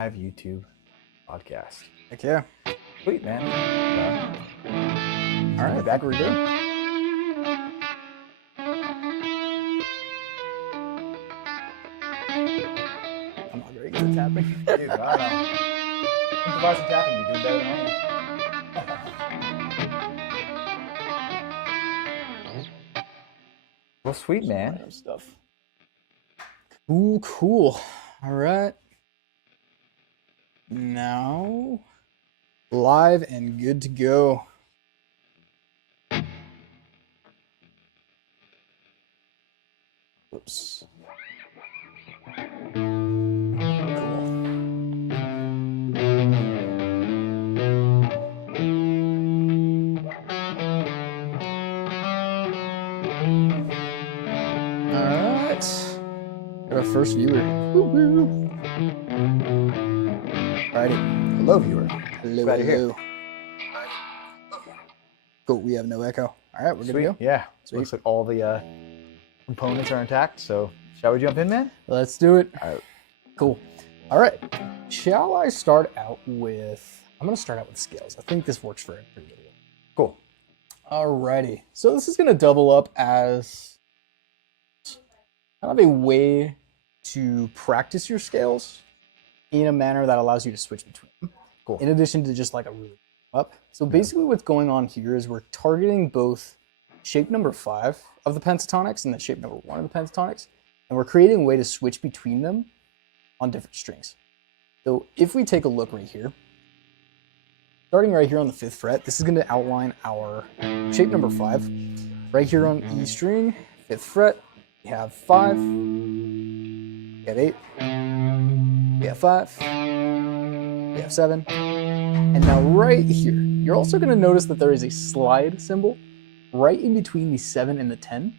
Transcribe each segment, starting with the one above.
Live YouTube podcast. Heck yeah. Sweet, man. All right, back where we go. I'm not very good at tapping. Dude, I don't know. Improvising tapping, you doing better than I am. Well, sweet, man. Random stuff. Ooh, cool. All right. Now, live and good to go. Oops. Our first viewer. Woo-woo. Alrighty. Hello, viewer. Hello, Glad you're hello. Cool, we have no echo. Alright, we're good to go. Yeah. Sweet. Looks like all the components are intact, so shall we jump in, man? Let's do it. Alright. Cool. Alright. Shall I start out with... I'm going to start out with scales. I think this works for everybody. Cool. Alrighty. So this is going to double up as kind of a way to practice your scales in a manner that allows you to switch between them. Cool. In addition to just like a really up. So basically what's going on here is we're targeting both shape number 5 of the pentatonics and the shape number 1 of the pentatonics. And we're creating a way to switch between them on different strings. So if we take a look right here, starting right here on the 5th fret, this is going to outline our shape number 5. Right here on E string, 5th fret, we have 5, we have 8, we have 5, we have 7, and now right here, you're also going to notice that there is a slide symbol right in between the 7 and the 10,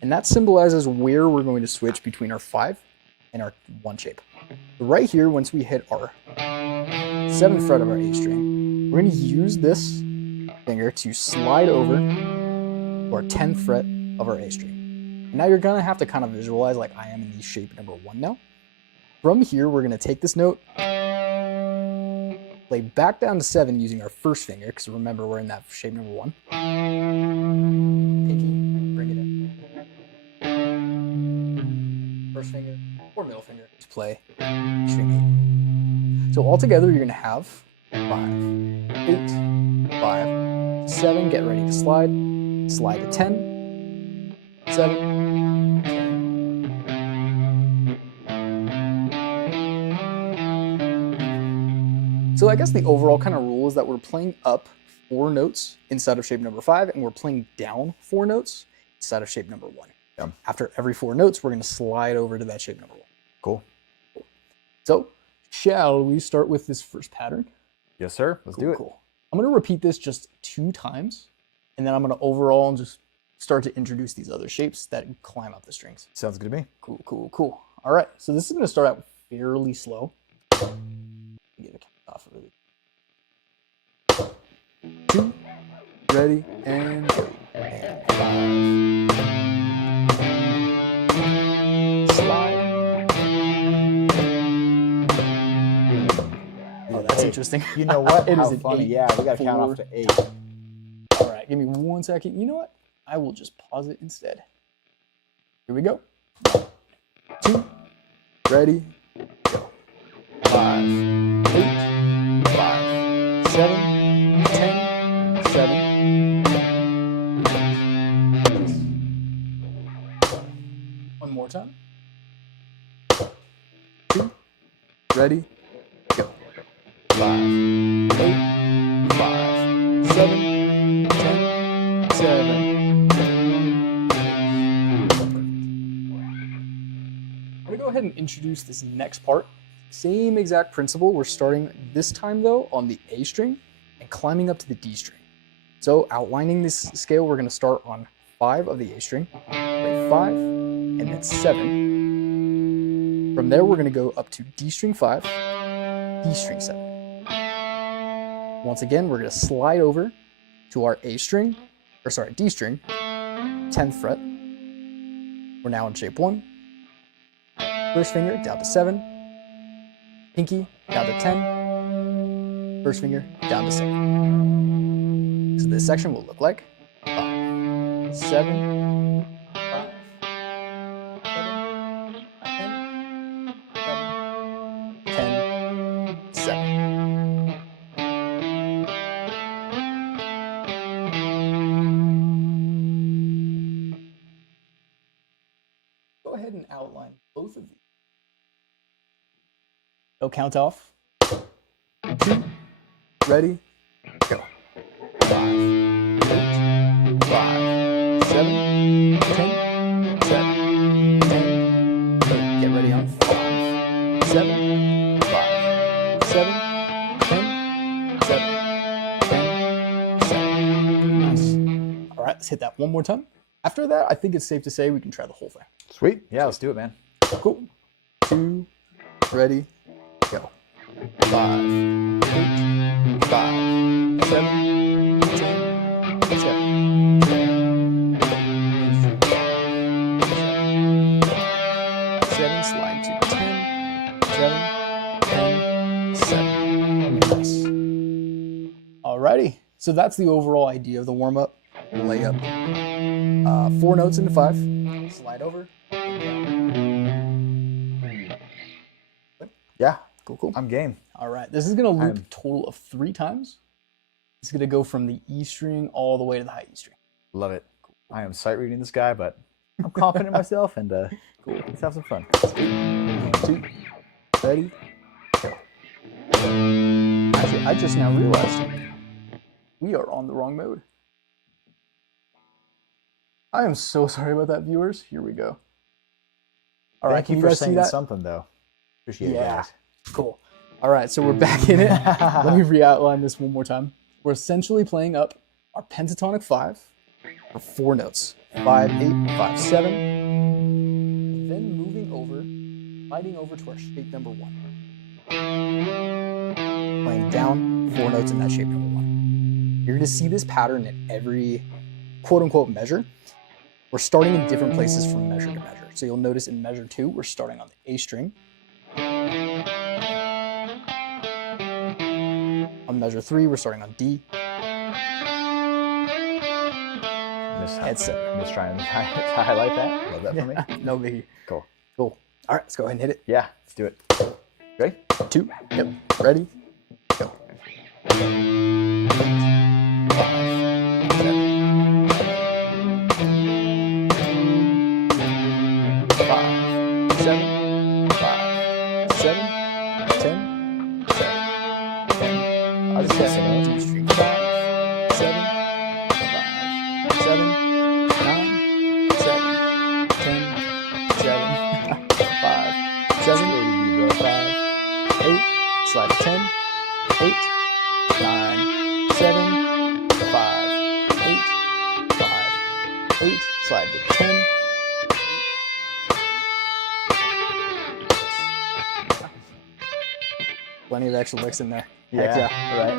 and that symbolizes where we're going to switch between our 5 and our 1 shape. So right here, once we hit our 7th fret of our A string, we're going to use this finger to slide over to our 10th fret of our A string. Now you're going to have to kind of visualize like I am in the shape number 1 now. From here, we're going to take this note, play back down to 7 using our first finger, because remember we're in that shape number 1. Pinky, bring it in. First finger or middle finger, just play string 8. So altogether you're going to have 5, 8, 5, 7, get ready to slide, slide to 10, 7, So I guess the overall kind of rule is that we're playing up 4 notes inside of shape number 5, and we're playing down 4 notes inside of shape number 1. Yeah. After every 4 notes, we're going to slide over to that shape number 1. Cool. So, shall we start with this first pattern? Yes, sir. Let's do it. Cool. I'm going to repeat this just 2 times, and then I'm going to overall just start to introduce these other shapes that climb up the strings. Sounds good to me. Cool, cool, cool. All right, so this is going to start out fairly slow. Get a count off of it. 2, ready, and go. And 5. Slide. Oh, that's interesting. You know what? It How is an funny. 8, Yeah, we got to count off to 8. All right, give me 1 second. You know what? I will just pause it instead. Here we go. 2, ready, go. 5, 8, 5, 7, 10, 7. One more time. 2, ready, go. 5, 8, 5, 7, 10, 7. I'm going to go ahead and introduce this next part. Same exact principle. We're starting this time though on the A string and climbing up to the D string. So outlining this scale, we're going to start on 5 of the A string, play 5, and then 7. From there, we're going to go up to D string 5, D string 7. Once again, we're going to slide over to our A string, or sorry, D string, 10th fret. We're now in shape 1. First finger down to 7. Pinky down to 10. First finger down to 7. So this section will look like 5, 7, 5, 7, 10, 7. Go ahead and outline both of these. So count off. 2, ready, go. 5, 8, 5, 7, 10, 7, 10, 8. Get ready on 5, 7, 5, 7, 10, 7, 10, 7. Nice. All right, let's hit that one more time. After that, I think it's safe to say we can try the whole thing. Sweet. Yeah, let's do it, man. Cool. 2, ready, go. 5, 8, 5, 7, 10, 7, 7, slide to 10, 7, 10, 7. Nice. Alrighty. So that's the overall idea of the warm-up. Lay up 4 notes into 5, slide over. Yeah, Cool. I'm game. All right. This is going to loop a total of 3 times. It's going to go from the E string all the way to the high E string. Love it. I am sight reading this guy, but I'm confident in myself, and cool. Let's have some fun. 2, ready, go. Actually, I just now realized we are on the wrong mode. I am so sorry about that, viewers. Here we go. All right, Thank can you you for guys see saying that? something, though. Appreciate it, Yeah. guys. Cool. All right, so we're back in it. Let me re-outline this one more time. We're essentially playing up our pentatonic 5 for 4 notes. 5, 8, 5, 7. Then moving over, sliding over to our shape number 1. Playing down 4 notes in that shape number 1. You're going to see this pattern in every quote-unquote measure. We're starting in different places from measure to measure. So you'll notice in measure 2, we're starting on the A string. On measure 3, we're starting on D. Etc. Just trying to highlight that. Love that for me. No biggie. Cool. Cool. All right, let's go ahead and hit it. Yeah, let's do it. Ready? 2. Yep. Ready? Go. 5, 7, 5, 7, 5, 7, 10, 7, 10. I'll just guess it. 2 string 5, 7, 5, 7, 9, 7, 10, 7, 5, 7, 5, 8, slide to 10, 8, 9, 7, 5, 8, 5, 8, slide to 10. Plenty of extra licks in there. Heck yeah. Right.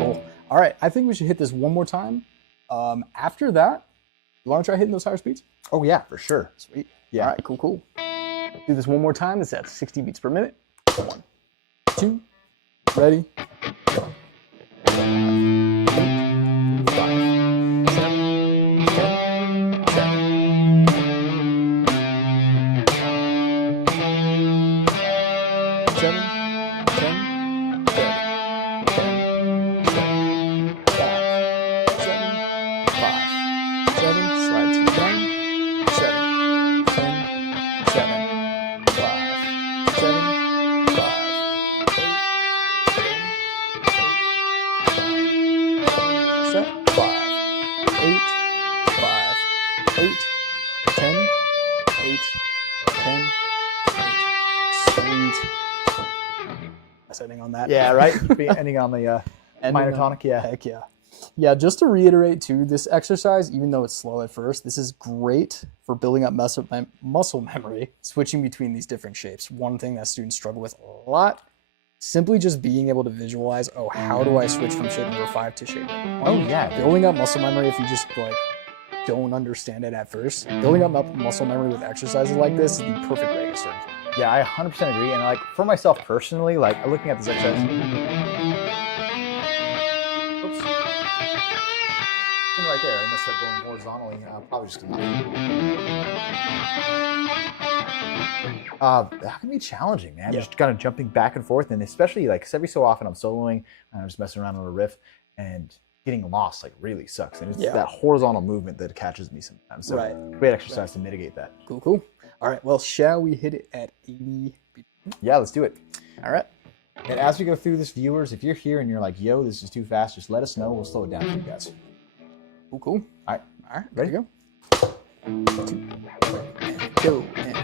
Cool. All right, I think we should hit this one more time. After that, you want to try hitting those higher speeds? Oh, yeah, for sure. Sweet. Yeah. All right, cool. Do this one more time. It's at 60 beats per minute. 1, 2, ready, go. 5, 7, 10, Ending on that. Yeah, right? Ending on the minor on- tonic, yeah. Heck yeah. Yeah, just to reiterate too, this exercise, even though it's slow at first, this is great for building up muscle memory, switching between these different shapes. One thing that students struggle with a lot, simply just being able to visualize, oh, how do I switch from shape number 5 to shape number 1? Oh, yeah. Building up muscle memory, if you just like don't understand it at first, building up muscle memory with exercises like this is the perfect way to get started. Yeah, I 100% agree. And like for myself personally, like looking at this exercise, oops, right there, I messed up going horizontally. Probably just gonna. That can be challenging, man. Yeah. Just kind of jumping back and forth, and especially like 'cause every so often I'm soloing and I'm just messing around on a riff, and getting lost like really sucks. And it's that horizontal movement that catches me sometimes. So great exercise to mitigate that. Cool, cool. All right, well, shall we hit it at 80? Yeah, let's do it. All right. And as we go through this, viewers, if you're here and you're like, yo, this is too fast, just let us know. We'll slow it down for you guys. Cool, cool. All right, Ready to go? 2, and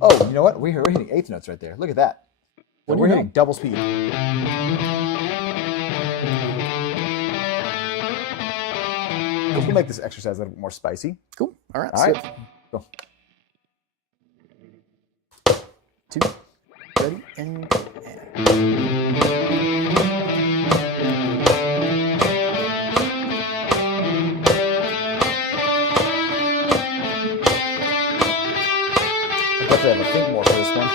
oh, you know what? We're hitting eighth notes right there. Look at that. So we're hitting double speed. We'll make this exercise a little bit more spicy. Cool. All right. All right. Go. 2, ready, and go. I definitely have to think more for this one.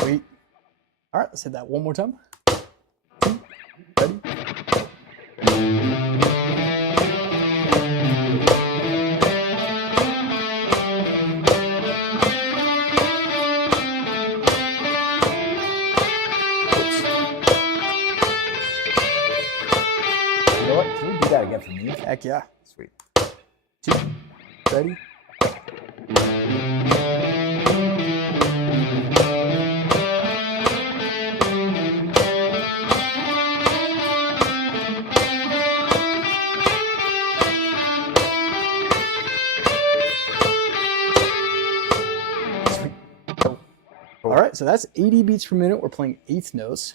Sweet. All right, let's hit that one more time. 2, ready. You know what? Can we do that again for me? Heck yeah. Sweet. 2, ready. All right, so that's 80 beats per minute. We're playing eighth notes.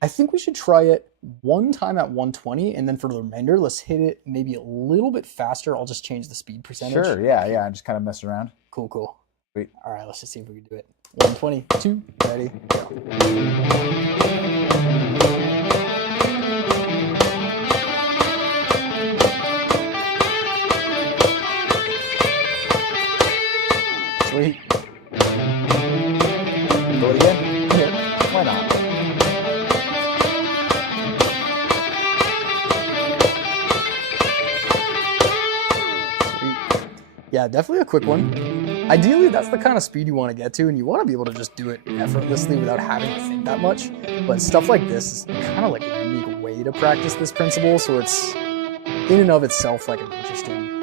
I think we should try it one time at 120, and then for the remainder, let's hit it maybe a little bit faster. I'll just change the speed percentage. Sure, yeah, and just kind of mess around. Cool, cool. Sweet. All right, let's just see if we can do it. 122, ready, go. Sweet. Go again? Yeah. Why not? Sweet. Yeah, definitely a quick one. Ideally, that's the kind of speed you want to get to, and you want to be able to just do it effortlessly without having to think that much. But stuff like this is kind of like a unique way to practice this principle, so it's in and of itself like an interesting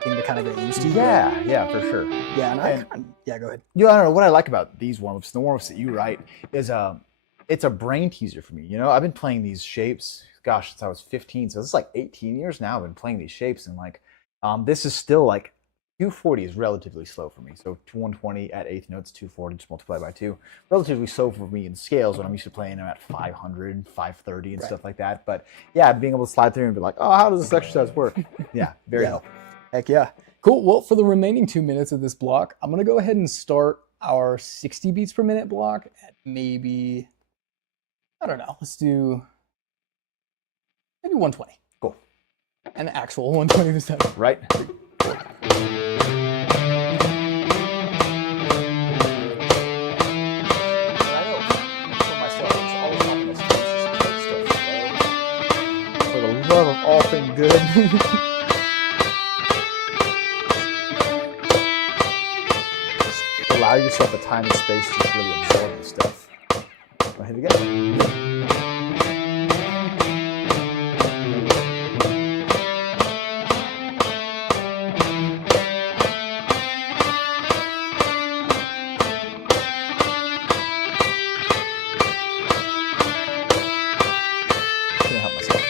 thing to kind of get used to. Yeah, for sure. Yeah, and yeah, go ahead. You know, I don't know what I like about these warm-ups, the warm-ups that you write, is it's a brain teaser for me. You know, I've been playing these shapes, gosh, since I was 15, so this is like 18 years now. I've been playing these shapes, and like, this is still like 240 is relatively slow for me. So 120 at eighth notes, 240 just multiply by 2. Relatively slow for me in scales when I'm used to playing them at 500, 530 and stuff like that. But yeah, being able to slide through and be like, oh, how does this exercise work? Yeah, very helpful. Heck yeah. Cool. Well, for the remaining 2 minutes of this block, I'm going to go ahead and start our 60 beats per minute block at maybe, I don't know, let's do maybe 120. Cool. An actual 120 this time. Right? For the love of all things good. Just allow yourself the time and space to really absorb this stuff. Go ahead again. Can't help myself.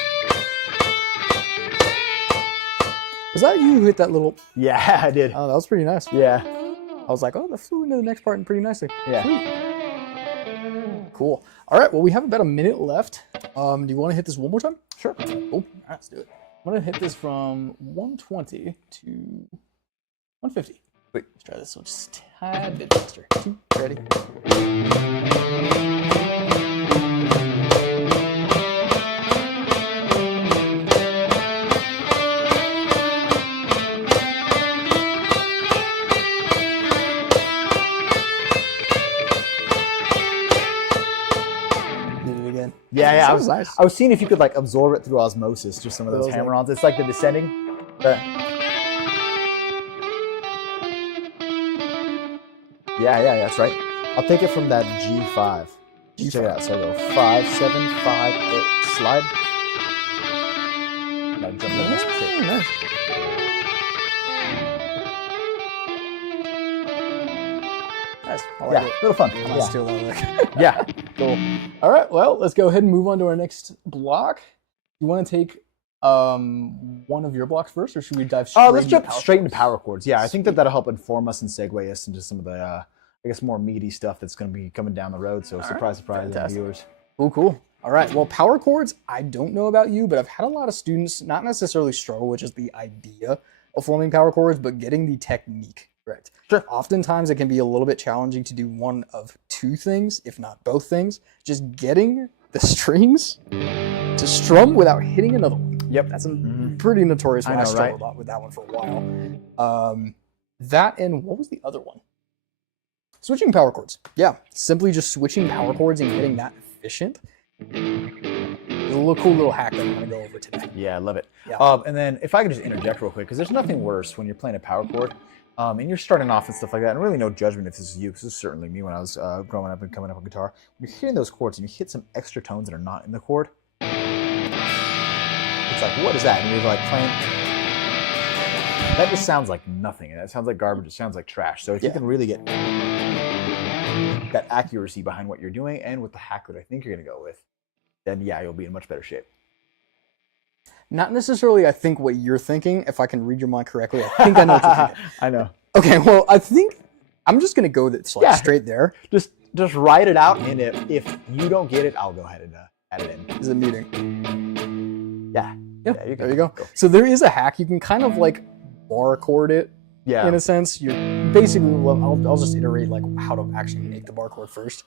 Was that you who hit that little? Yeah, I did. Oh, that was pretty nice. Yeah. I was like, oh, that flew into the next part pretty nicely. Yeah. Sweet. Cool. All right, well, we have about a minute left. Do you want to hit this one more time? Sure. Cool. All right, let's do it. I'm going to hit this from 120 to 150. Wait. Let's try this one just a tad bit faster. 2, ready. yeah. Sounds nice. I was seeing if you could like absorb it through osmosis, just some of those Those, like- hammer-ons. It's like the descending. Yeah, that's right. I'll take it from that G5. Just check it out. So I go 5, 7, 5, 8, slide. And I jump in this kick. Nice. Nice. I like Yeah, it. little fun. I might Yeah. steal that lick. Yeah. Cool. All right. Well, let's go ahead and move on to our next block. You want to take one of your blocks first, or should we dive straight? Let's into jump power straight into chords? power chords. Yeah, I think that'll help inform us and segue us into some of the, I guess, more meaty stuff that's going to be coming down the road. So, right. surprise, the Fantastic. viewers. Cool. All right. Well, power chords, I don't know about you, but I've had a lot of students not necessarily struggle with just the idea of forming power chords, but getting the technique correct. Sure. Oftentimes, it can be a little bit challenging to do one of two things, if not both things. Just getting the strings to strum without hitting another one. Yep. That's a pretty notorious one. I I know, struggled a lot with that one for a while. That and what was the other one? Switching power chords. Yeah, simply just switching power chords and getting that efficient. There's a little cool little hack that I'm going to go over today. Yeah, I love it. Yeah. And then if I could just interject real quick, because there's nothing worse when you're playing a power chord and you're starting off and stuff like that, and really no judgment if this is you, because this is certainly me when I was growing up and coming up on guitar. When you're hitting those chords and you hit some extra tones that are not in the chord, it's like, what is that? And you're like playing. That just sounds like nothing, and that sounds like garbage. It sounds like trash. So if you can really get that accuracy behind what you're doing, and with the hack that I think you're going to go with, then yeah, you'll be in much better shape. Not necessarily, I think, what you're thinking. If I can read your mind correctly, I think I know what you're thinking. I know. Okay, well, I think I'm just going to go this, like, Yeah. straight there. Just write it out, and if you don't get it, I'll go ahead and add it in. Is a meeting. Yeah. Yeah, you there you go. So there is a hack. You can kind of like bar chord it Yeah. in a sense. You're basically, well, I'll just iterate like how to actually make the bar chord first.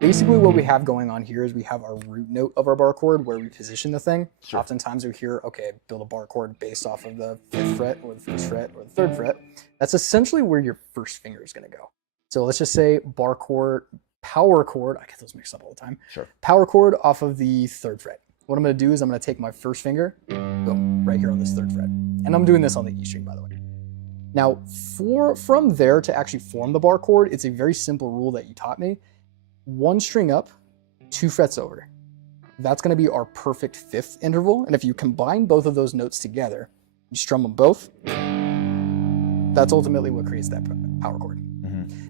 Basically, what we have going on here is we have our root note of our bar chord where we position the thing. Sure. Oftentimes we hear, okay, build a bar chord based off of the 5th fret or the 1st fret or the 3rd fret. That's essentially where your first finger is going to go. So let's just say bar chord, power chord. I get those mixed up all the time. Sure. Power chord off of the 3rd fret. What I'm going to do is I'm going to take my first finger, boom, right here on this 3rd fret. And I'm doing this on the E string, by the way. Now, from there to actually form the bar chord, it's a very simple rule that you taught me. 1 string up, 2 frets over. That's going to be our perfect 5th interval. And if you combine both of those notes together, you strum them both, that's ultimately what creates that power chord.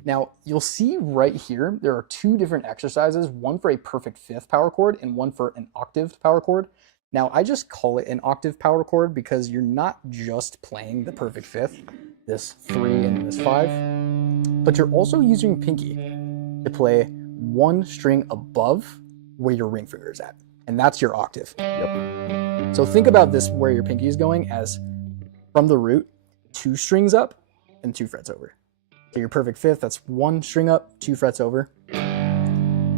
Now, you'll see right here, there are 2 different exercises, one for a perfect 5th power chord and one for an octaved power chord. Now, I just call it an octave power chord because you're not just playing the perfect 5th, this 3 and this 5, but you're also using pinky to play 1 string above where your ring finger is at, and that's your octave. Yep. So think about this, where your pinky is going, as from the root, 2 strings up and 2 frets over. So your perfect 5th, that's 1 string up, 2 frets over.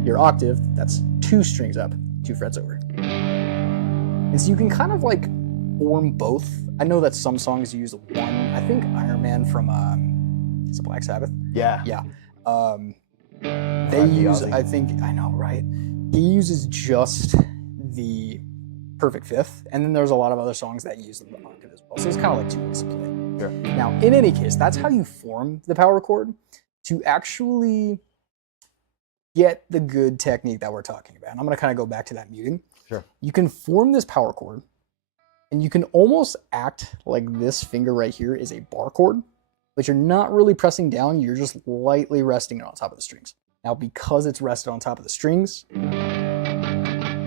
Your octave, that's 2 strings up, 2 frets over. And so you can kind of like form both. I know that some songs use 1. I think Iron Man from is it Black Sabbath? Yeah. Yeah. They R.I.P. use, Ozzy. I think, I know, right? He uses just the perfect 5th, and then there's a lot of other songs that use the octave as well. So it's kind of like 2 ways to play. Sure. Now, in any case, that's how you form the power chord to actually get the good technique that we're talking about. And I'm going to kind of go back to that muting. Sure. You can form this power chord, and you can almost act like this finger right here is a bar chord, but you're not really pressing down. You're just lightly resting it on top of the strings. Now, because it's rested on top of the strings,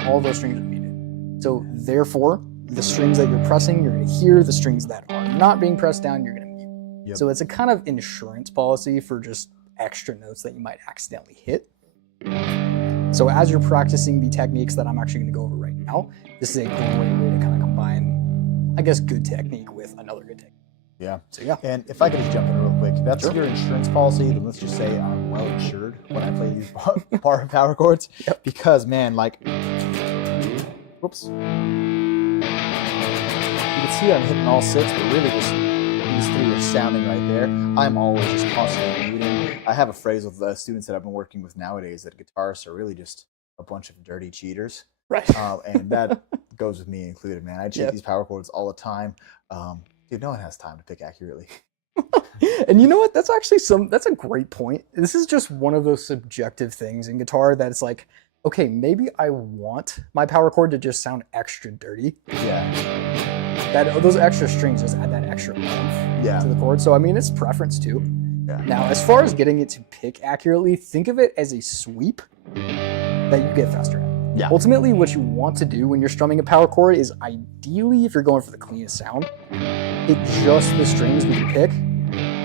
all those strings are muted. So therefore, the strings that you're pressing, you're going to hear. The strings that are not being pressed down, you're going to mute. Yep. So it's a kind of insurance policy for just extra notes that you might accidentally hit. So as you're practicing the techniques that I'm actually going to go over right now, this is a great way to kind of combine, I guess, good technique with another good technique. Yeah. So yeah. And if I could just jump in real quick, if that's Sure. your insurance policy, then let's just say I'm well insured when I play these bar power chords. Yep. Because man, like, whoops. You can see I'm hitting all 6, but really just these 3 are sounding right there. I'm always just constantly muting. I have a phrase with the students that I've been working with nowadays that guitarists are really just a bunch of dirty cheaters. Right. And that goes with me included, man. I cheat Yeah. these power chords all the time. Dude, no one has time to pick accurately. And you know what? That's actually that's a great point. This is just one of those subjective things in guitar that it's like, okay, maybe I want my power chord to just sound extra dirty. Yeah. That those extra strings just add that extra oomph Yeah. to the chord. So I mean, it's preference too. Yeah. Now, as far as getting it to pick accurately, think of it as a sweep that you get faster at. Yeah. Ultimately, what you want to do when you're strumming a power chord is ideally, if you're going for the cleanest sound, adjust the strings with your pick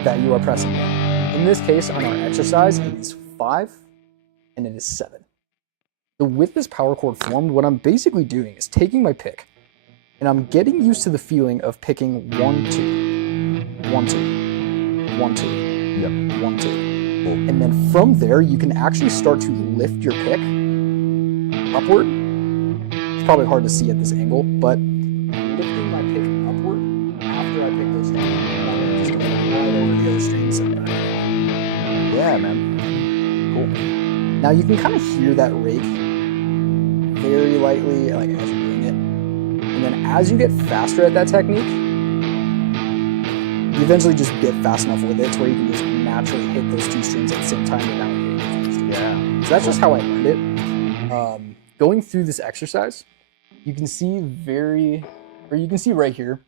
that you are pressing. In this case, on our exercise, it is 5 and it is 7. So with this power chord formed, what I'm basically doing is taking my pick and I'm getting used to the feeling of picking 1, 2, 1, 2, 1, 2, Yep. 1, 2. And then from there, you can actually start to lift your pick upward. It's probably hard to see at this angle, but lifting my pick upward after I pick those strings. I'm just going right over the other strings and back. Yeah, man. Cool. Now you can kind of hear that rake very lightly, like as you're doing it. And then as you get faster at that technique, you eventually just get fast enough with it to where you can just naturally hit those 2 strings at the same time without hitting those 2 strings. Yeah. So that's just how I learned it. Going through this exercise, you can see you can see right here,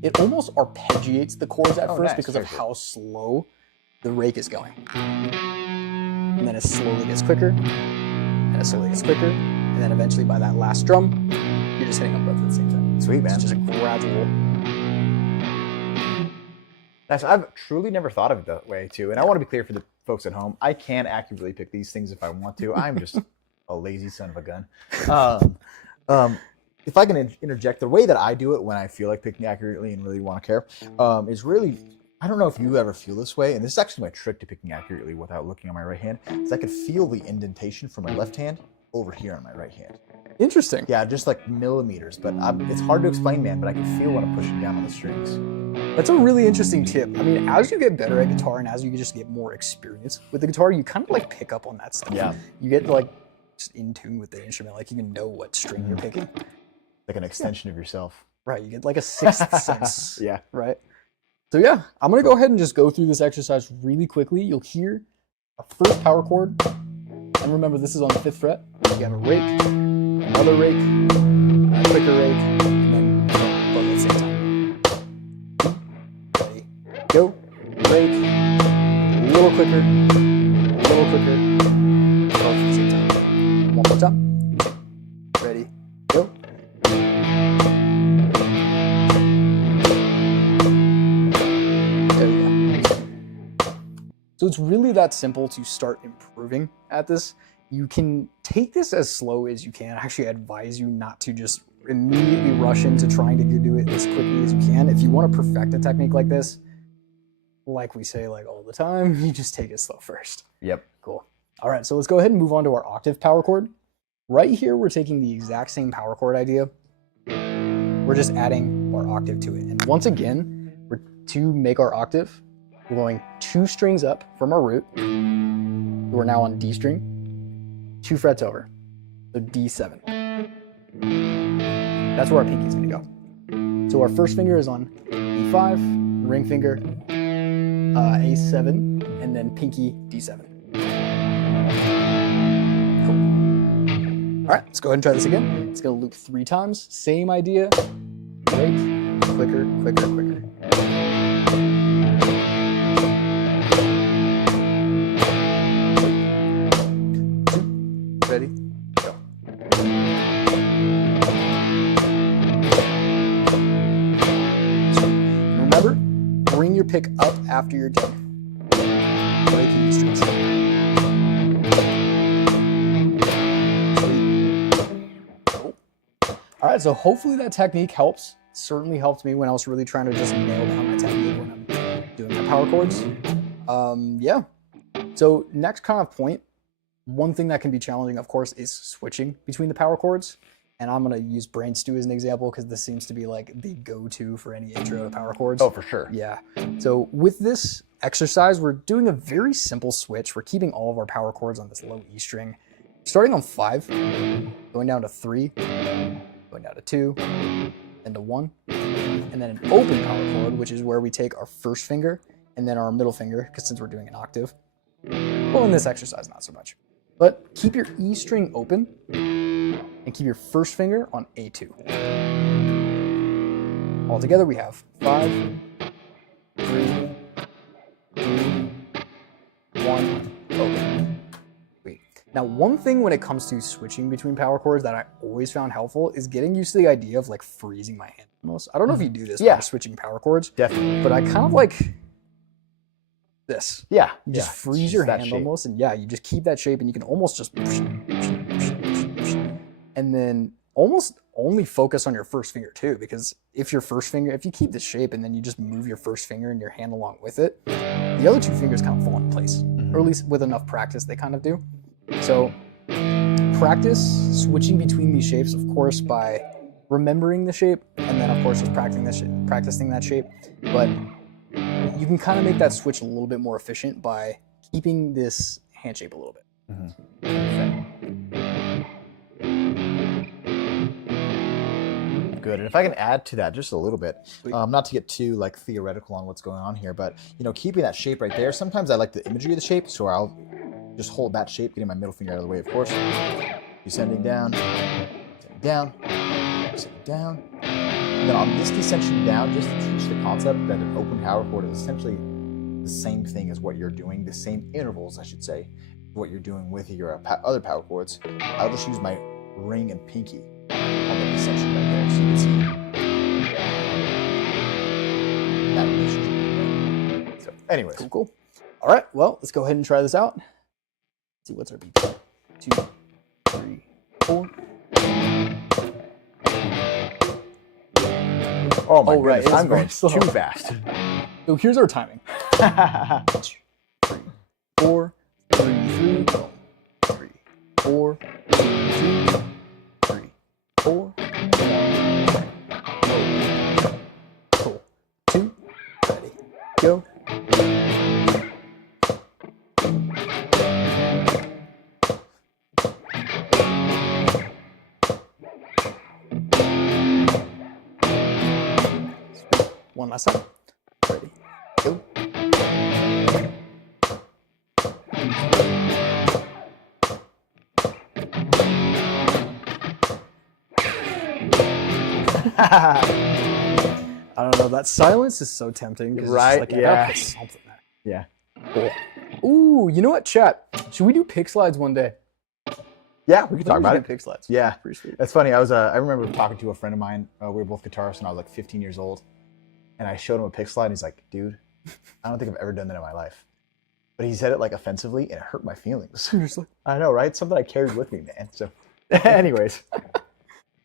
it almost arpeggiates the chords at first nice. because Very of good. how slow the rake is going. And then it slowly gets quicker, and it slowly gets quicker, and then eventually by that last drum, you're just hitting them both at the same time. Sweet, man. It's just a gradual. Nice. I've truly never thought of it that way too. And I want to be clear for the folks at home. I can accurately pick these things if I want to. I'm just a lazy son of a gun. If I can interject, the way that I do it when I feel like picking accurately and really want to care is really, I don't know if you ever feel this way, and this is actually my trick to picking accurately without looking on my right hand, is I could feel the indentation from my left hand over here on my right hand. Interesting. Yeah, just like millimeters, but it's hard to explain, man, but I can feel when I'm pushing down on the strings. That's a really interesting tip. I mean, as you get better at guitar and as you just get more experience with the guitar, you kind of like pick up on that stuff. Yeah. You get like just in tune with the instrument, like you can know what string you're picking. Like an extension of yourself. Right. You get like a sixth sense. Yeah. Right. So yeah, I'm gonna go ahead and just go through this exercise really quickly. You'll hear a first power chord, and remember this is on the 5th fret. You have a rake, another rake, a quicker rake, and then both at the same time. Ready, go, rake, a little quicker, both at the same time. One more time. Ready, go. There we go. So it's really that simple to start improving at this. You can take this as slow as you can. I actually advise you not to just immediately rush into trying to do it as quickly as you can. If you want to perfect a technique like this, like we say like all the time, you just take it slow first. Yep. Cool. All right, so let's go ahead and move on to our octave power chord. Right here, we're taking the exact same power chord idea. We're just adding our octave to it. And once again, to make our octave, we're going 2 strings up from our root. We're now on D string, 2 frets over, so D7. That's where our pinky's gonna go. So our first finger is on E5, ring finger, A7, and then pinky D7. Cool. All right, let's go ahead and try this again. It's gonna loop 3 times, same idea, rake, quicker, quicker, quicker. Ready? Go. Remember, bring your pick up after you're done. Breaking the strings. Cool. All right, so hopefully that technique helps. Certainly helped me when I was really trying to just nail down my technique when I'm doing my power chords. Yeah. So next kind of point, one thing that can be challenging, of course, is switching between the power chords. And I'm going to use Brain Stew as an example because this seems to be like the go-to for any intro to power chords. Oh, for sure. Yeah. So with this, exercise, we're doing a very simple switch. We're keeping all of our power chords on this low E string. Starting on 5, going down to 3, going down to 2, then to 1, and then an open power chord, which is where we take our first finger and then our middle finger, because since we're doing an octave. Well, in this exercise, not so much. But keep your E string open and keep your first finger on A2. Altogether, we have 5, 3, 2, 1, open. Sweet. Now, one thing when it comes to switching between power chords that I always found helpful is getting used to the idea of like freezing my hand almost. I don't know if you do this when you're switching power chords, Definitely. but I kind of like this. Yeah. You just freeze your hand almost, and yeah, you just keep that shape, and you can almost just and then almost only focus on your first finger too, because if you keep this shape and then you just move your first finger and your hand along with it, the other two fingers kind of fall in place, or at least with enough practice they kind of do. So practice switching between these shapes, of course, by remembering the shape, and then of course just practicing that shape, but you can kind of make that switch a little bit more efficient by keeping this hand shape a little bit. Good. And if I can add to that just a little bit, not to get too like theoretical on what's going on here, but keeping that shape right there. Sometimes I like the imagery of the shape, so I'll just hold that shape, getting my middle finger out of the way, of course. Descending down, descending down, descending down. And then on this descension down, just to teach the concept that an open power chord is essentially the same thing as what you're doing, the same intervals, I should say, what you're doing with your other power chords. I'll just use my ring and pinky on the descension right there, so you can see that relationship right there. So, anyways. Cool. All right, well, let's go ahead and try this out. Let's see what's our beat. 2, 3, 4. Oh my goodness, right, I'm going slow. too fast. So here's our timing. 3, 4, 3, 3, go. 3, 4, 3, 2, 3, 4, 1. Cool. 2, ready, go. One last time. Ready, go. I don't know. That silence is so tempting. Right? It's just like, I gotta put something there. Yeah. Cool. Ooh, you know what, chat? Should we do pick slides one day? Yeah, we can talk about it. Pick slides. Yeah. Pretty sweet. That's funny. I remember talking to a friend of mine. We were both guitarists, and I was like 15 years old. And I showed him a pick slide, and he's like, dude, I don't think I've ever done that in my life. But he said it like offensively, and it hurt my feelings. Seriously. I know, right? Something I carried with me, man. So, anyways.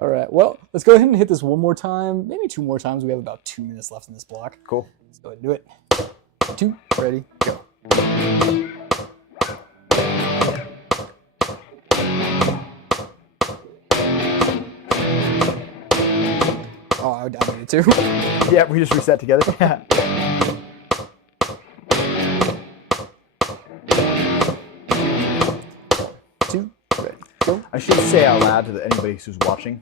All right. Well, let's go ahead and hit this one more time. Maybe 2 more times. We have about 2 minutes left in this block. Cool. Let's go ahead and do it. 2, ready, go. Oh, I needed to. Yeah, we just reset together. 2, ready, go. I should say out loud to anybody who's watching,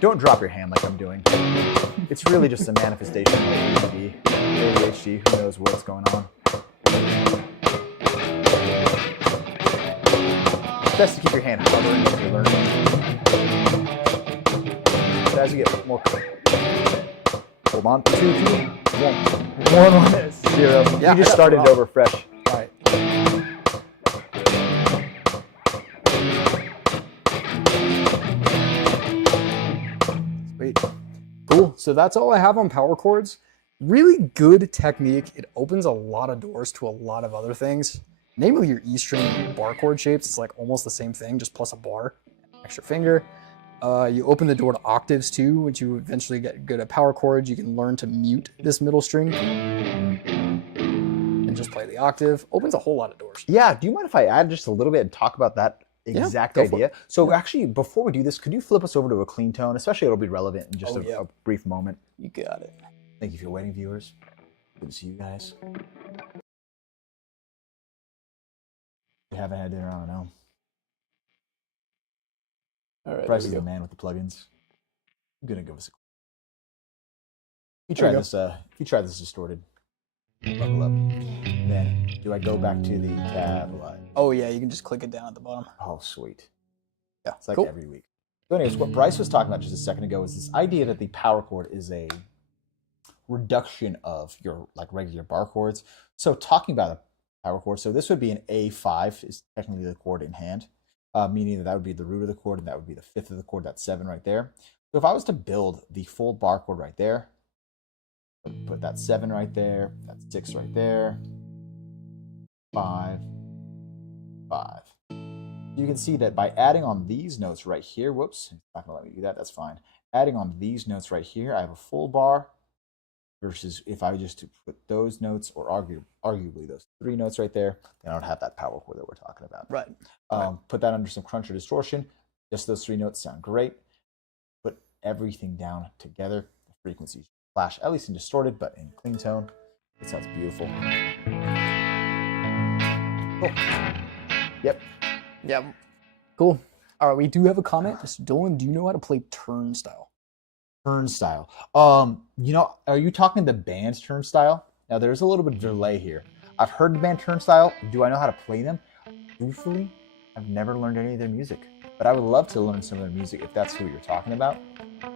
don't drop your hand like I'm doing. It's really just a manifestation of ADD, ADHD, who knows what's going on. It's best to keep your hand hovering if you're learning. But as you get more hold on, 2, 2, 1. 1, 0. Yeah, you just started over fresh. All right. Sweet. Cool. So that's all I have on power chords. Really good technique. It opens a lot of doors to a lot of other things. Namely your E string bar chord shapes. It's like almost the same thing, just plus a bar, extra finger. You open the door to octaves too. Once you eventually get good at power chords, you can learn to mute this middle string and just play the octave. Opens a whole lot of doors. Yeah, do you mind if I add just a little bit and talk about that exact go for idea? it. So actually, before we do this, could you flip us over to a clean tone? Especially it'll be relevant in just a brief moment. You got it. Thank you for waiting, viewers. Good to see you guys. You haven't had dinner, I don't know. All right, Bryce there is we the go. man with the plugins. I'm gonna give us a. There we go. If you try this distorted, buckle up. Then do I go back to the tab? Oh yeah, you can just click it down at the bottom. Oh, sweet. Yeah, It's like cool. every week. So, anyways, what Bryce was talking about just a second ago is this idea that the power chord is a reduction of your like regular bar chords. So, talking about a power chord, so this would be an A5 is technically the chord in hand, meaning that that would be the root of the chord and that would be the fifth of the chord. That's 7 right there. So, if I was to build the full bar chord right there, put that 7 right there, that's 6 right there, 5, 5. You can see that by adding on these notes right here, whoops, it's not gonna let me do that, that's fine. Adding on these notes right here, I have a full bar versus if I just put those notes or arguably those 3 notes right there, then I don't have that power chord that we're talking about. Right. Put that under some crunch or distortion. Just those 3 notes sound great. Put everything down together. The frequencies clash, at least in distorted, but in clean tone, it sounds beautiful. Cool. Yep. Yeah. Cool. All right, we do have a comment. Mr. Dolan, do you know how to play Turnstile? Turnstile. Are you talking the band Turnstile? Now there's a little bit of delay here. I've heard the band Turnstile. Do I know how to play them? Truthfully, I've never learned any of their music, but I would love to learn some of their music if that's who you're talking about.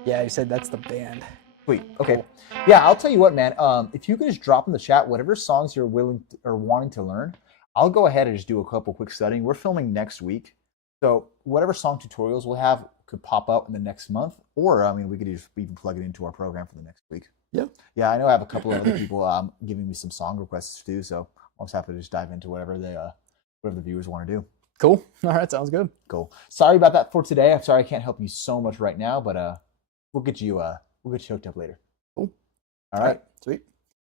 Yeah, you said that's the band. Sweet. Okay. Cool. Yeah, I'll tell you what, man. If you could just drop in the chat whatever songs you're willing to, or wanting to learn, I'll go ahead and just do a couple quick studying. We're filming next week, so whatever song tutorials we'll have could pop out in the next month, or I mean, we could just even plug it into our program for the next week. Yeah. Yeah, I know I have a couple of other people giving me some song requests too, so I'll just have to just dive into whatever the viewers want to do. Cool. All right, sounds good. Cool. Sorry about that for today. I'm sorry I can't help you so much right now, but we'll get you hooked up later. Cool. All right. Sweet.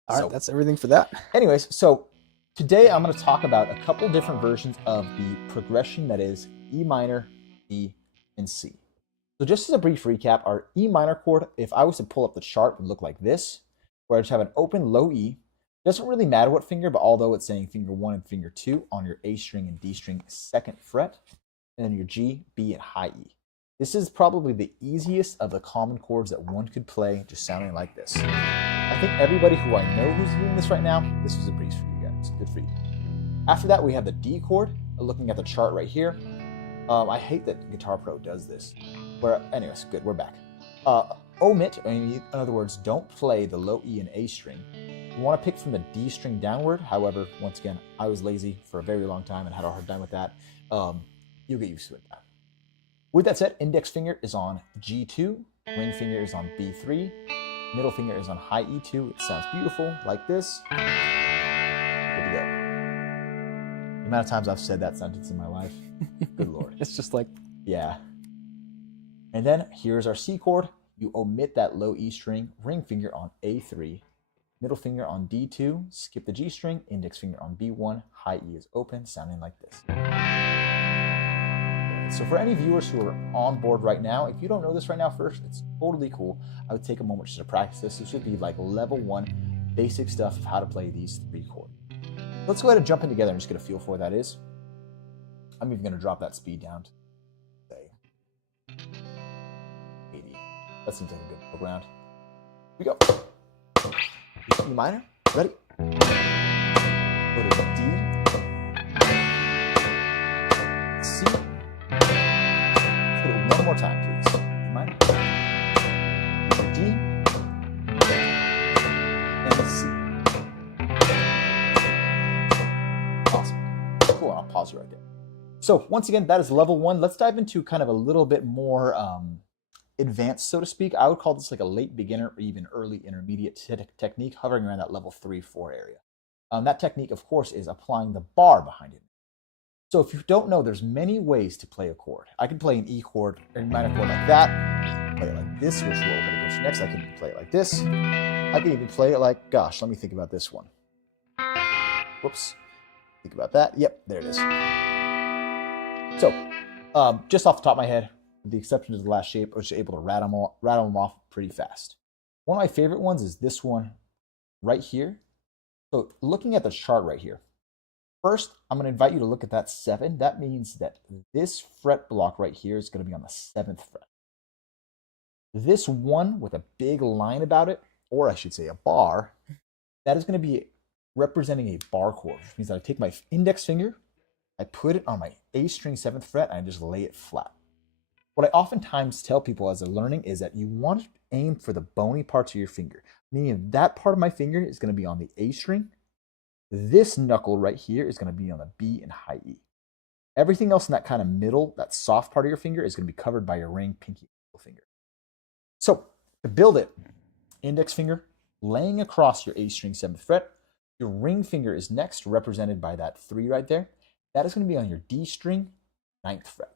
All right, So- that's everything for that. Anyways, so today I'm going to talk about a couple different versions of the progression that is E minor, E, and C. So just as a brief recap, our E minor chord, if I was to pull up the chart, would look like this, where I just have an open low E. Doesn't really matter what finger, but although it's saying finger 1 and finger 2 on your A string and D string 2nd fret, and then your G, B, and high E. This is probably the easiest of the common chords that one could play, just sounding like this. I think everybody who I know who's doing this right now, this was a breeze for you guys. Good for you. After that, we have the D chord. Looking at the chart right here, I hate that Guitar Pro does this. Anyways, good, we're back. Omit, in other words, don't play the low E and A string. You want to pick from the D string downward. However, once again, I was lazy for a very long time and had a hard time with that. You'll get used to it now. With that said, index finger is on G2, ring finger is on B3, middle finger is on high E2. It sounds beautiful, like this. Good to go. The amount of times I've said that sentence in my life, good Lord. It's just like, Yeah. And then here's our C chord. You omit that low E string, ring finger on A3, middle finger on D2, skip the G string, index finger on B1, high E is open, sounding like this. So for any viewers who are on board right now, if you don't know this right now first, it's totally cool. I would take a moment just to practice this. This should be like level 1 basic stuff of how to play these 3 chords. Let's go ahead and jump in together and just get a feel for what that is. I'm even going to drop that speed down to, say, 80. That seems like a good middle ground. Here we go. E minor. Ready? Go to D. C. Put it one more time, please. E minor. D. And C. Awesome. Cool. I'll pause you right there. So once again, that is level 1. Let's dive into kind of a little bit more advanced, so to speak. I would call this like a late beginner or even early intermediate technique, hovering around that level 3, 4 area. That technique, of course, is applying the bar behind it. So if you don't know, there's many ways to play a chord. I can play an E chord or minor chord like that, play it like this, which we're going to go next. I can play it like this. I can even play it like, gosh, let me think about this one. Whoops. Think about that. Yep, there it is. So, just off the top of my head, with the exception of the last shape, I was able to rattle them off pretty fast. One of my favorite ones is this one right here. So looking at the chart right here, First, I'm going to invite you to look at that 7. That means that this fret block right here is going to be on the 7th fret. This 1 with a big line about it, or I should say a bar, that is going to be representing a bar chord, which means that I take my index finger, I put it on my A string 7th fret, and I just lay it flat. What I oftentimes tell people as they're learning is that you want to aim for the bony parts of your finger, meaning that part of my finger is going to be on the A string. This knuckle right here is going to be on the B and high E. Everything else in that kind of middle, that soft part of your finger, is going to be covered by your ring, pinky, and middle finger. So to build it, index finger laying across your A string 7th fret. Your ring finger is next, represented by that 3 right there. That is going to be on your D string 9th fret.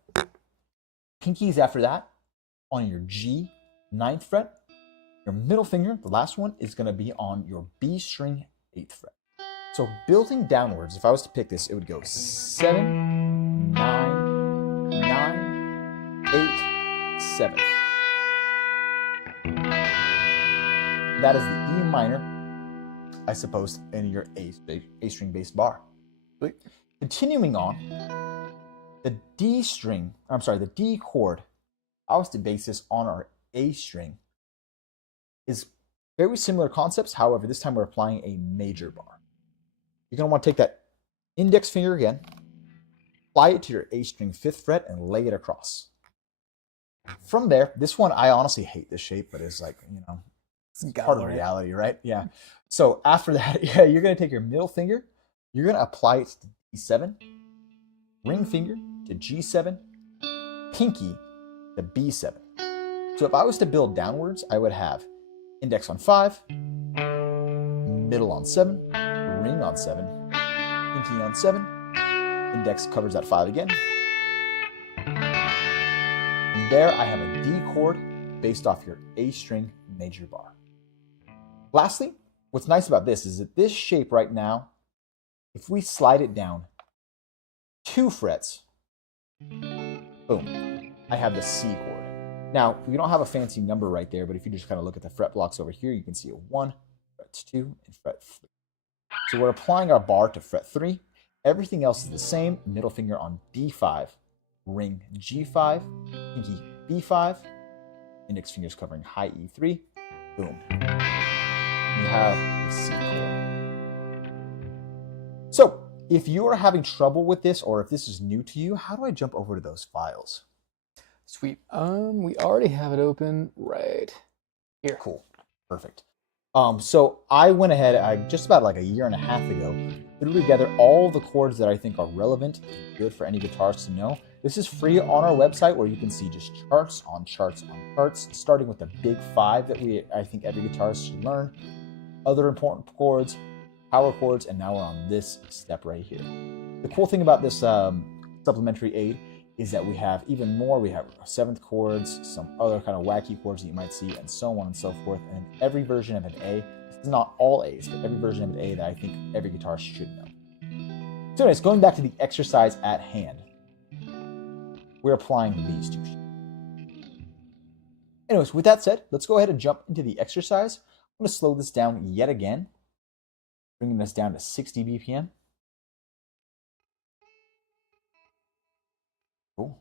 Pinky is after that on your G 9th fret. Your middle finger, the last one, is going to be on your B string 8th fret. So building downwards, if I was to pick this, it would go 7, 9, 9, 8, 7. That is the E minor, I suppose, in your A string based bar. Continuing on, the the D chord, I was to base this on our A string, is very similar concepts. However, this time we're applying a major bar. You're going to want to take that index finger again, apply it to your A string 5th fret, and lay it across. From there, this one, I honestly hate this shape, but it's like, it's part of reality, right? Yeah. So after that, you're going to take your middle finger, you're going to apply it to D7, ring finger to G7, pinky to B7. So if I was to build downwards, I would have index on 5, middle on 7, ring on 7, pinky on 7, index covers that 5 again. And there I have a D chord based off your A string major bar. Lastly, what's nice about this is that this shape right now, if we slide it down 2 frets, boom, I have the C chord. Now, we don't have a fancy number right there, but if you just kind of look at the fret blocks over here, you can see a 1, fret 2, and fret 3. So we're applying our bar to fret 3. Everything else is the same. Middle finger on D5, ring G5, pinky B5, index fingers covering high E3. Boom. You have the C chord. So if you are having trouble with this, or if this is new to you, how do I jump over to those files? Sweet. We already have it open right here. Cool. Perfect. So I went ahead, just about like a year and a half ago, threw together all the chords that I think are relevant and good for any guitarist to know. This is free on our website, where you can see just charts on charts on charts, starting with the big 5 that I think every guitarist should learn, other important chords, power chords, and now we're on this step right here. The cool thing about this supplementary aid is that we have even more. We have 7th chords, some other kind of wacky chords that you might see, and so on and so forth. And every version of an A, this is not all A's, but every version of an A that I think every guitarist should know. So anyways, going back to the exercise at hand, we're applying these 2 shapes. Anyways, with that said, let's go ahead and jump into the exercise. I'm going to slow this down yet again, bringing this down to 60 BPM. Cool.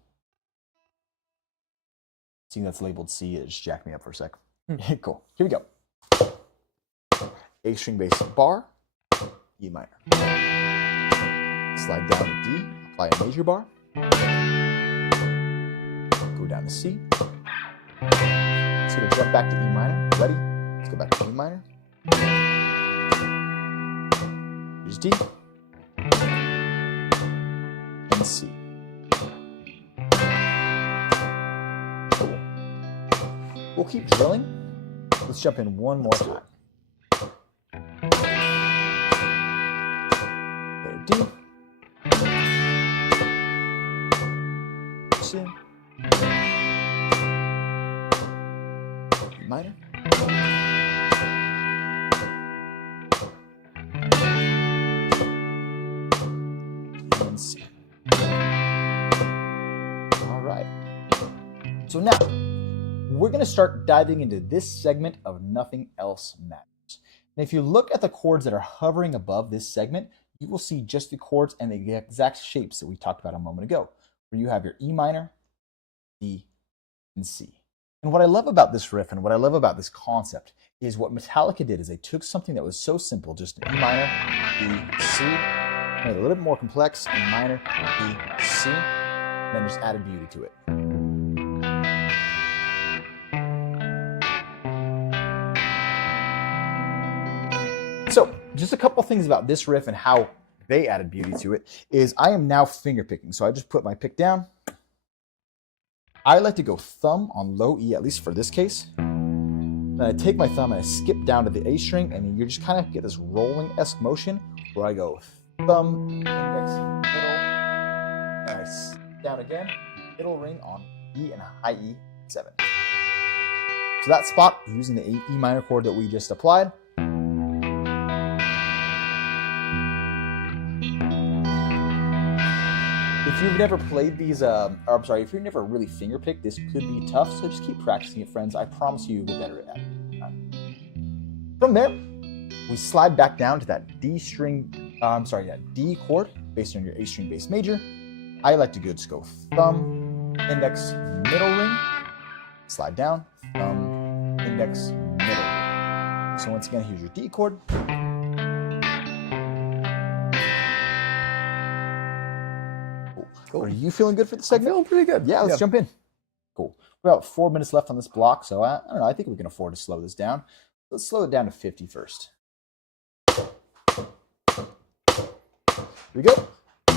Seeing that's labeled C, it just jacked me up for a sec. Cool. Here we go. A string bass bar, E minor. Slide down to D, apply a major bar. Go down to C. It's going to jump back to E minor. Ready? Let's go back to E minor. Here's D. And C. Cool. We'll keep drilling. Let's jump in one more time. Go to D. C. E minor. And C. All right. So now, we're going to start diving into this segment of Nothing Else Matters. And if you look at the chords that are hovering above this segment, you will see just the chords and the exact shapes that we talked about a moment ago, where you have your E minor, D, and C. And what I love about this riff and what I love about this concept is what Metallica did is they took something that was so simple, just E minor, D, C, made it a little bit more complex, E minor, D, C, and then just added beauty to it. So, just a couple things about this riff and how they added beauty to it is I am now finger picking. So I just put my pick down. I like to go thumb on low E, at least for this case. Then I take my thumb and I skip down to the A string, and then you just kind of get this rolling-esque motion where I go thumb, index, middle, and I skip down again, middle ring on E and high E7. So that spot, using the E minor chord that we just applied, if you've never played these, if you've never really finger picked, this could be tough, so just keep practicing it, friends. I promise you, you'll get better at it. From there, we slide back down to that D chord, based on your A string bass major. I like to just go thumb, index, middle ring, slide down, thumb, index, middle ring. So once again, here's your D chord. Cool. Are you feeling good for the segment? I'm feeling pretty good. Yeah, let's jump in. Cool. We're about 4 minutes left on this block, so I don't know. I think we can afford to slow this down. Let's slow it down to 50 first. Here we go.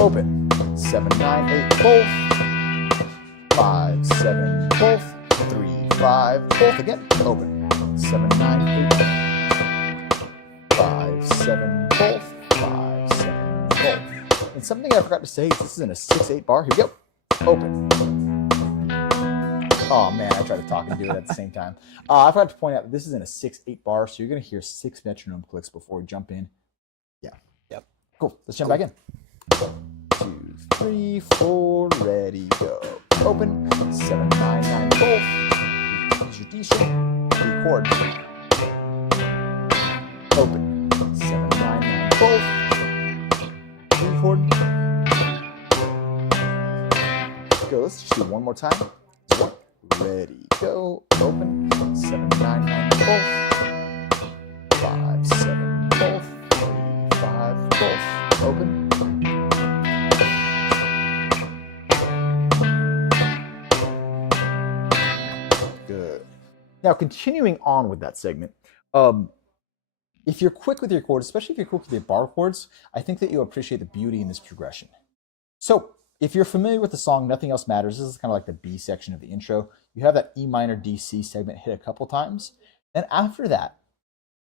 Open. 7, 9, 8, both. 5, 7, both. 3, 5, both again. Open. 7, 9, 8. 5, 7, both. 5, 7, both. And something I forgot to say is this is in a 6/8 bar. Here we go. Open. Oh man, I tried to talk and do it at the same time. I forgot to point out that this is in a 6/8 bar, so you're going to hear 6 metronome clicks before we jump in. Yeah. Yep. Cool. Let's jump back in. 1, 2, 3, 4. Ready, go. Open. 7, 9, 9, both. Use your D string. D chord. Open. 7, 9, 9, both. D chord. Go. Let's just do one more time. 1. Ready, go. Open. 7, 9, 9, both. 5, 7, both. 3, 5, both. Open. Good. Now, continuing on with that segment, if you're quick with your chords, especially if you're quick with your bar chords, I think that you'll appreciate the beauty in this progression. So, if you're familiar with the song Nothing Else Matters, this is kind of like the B section of the intro. You have that E minor DC segment hit a couple times. And after that,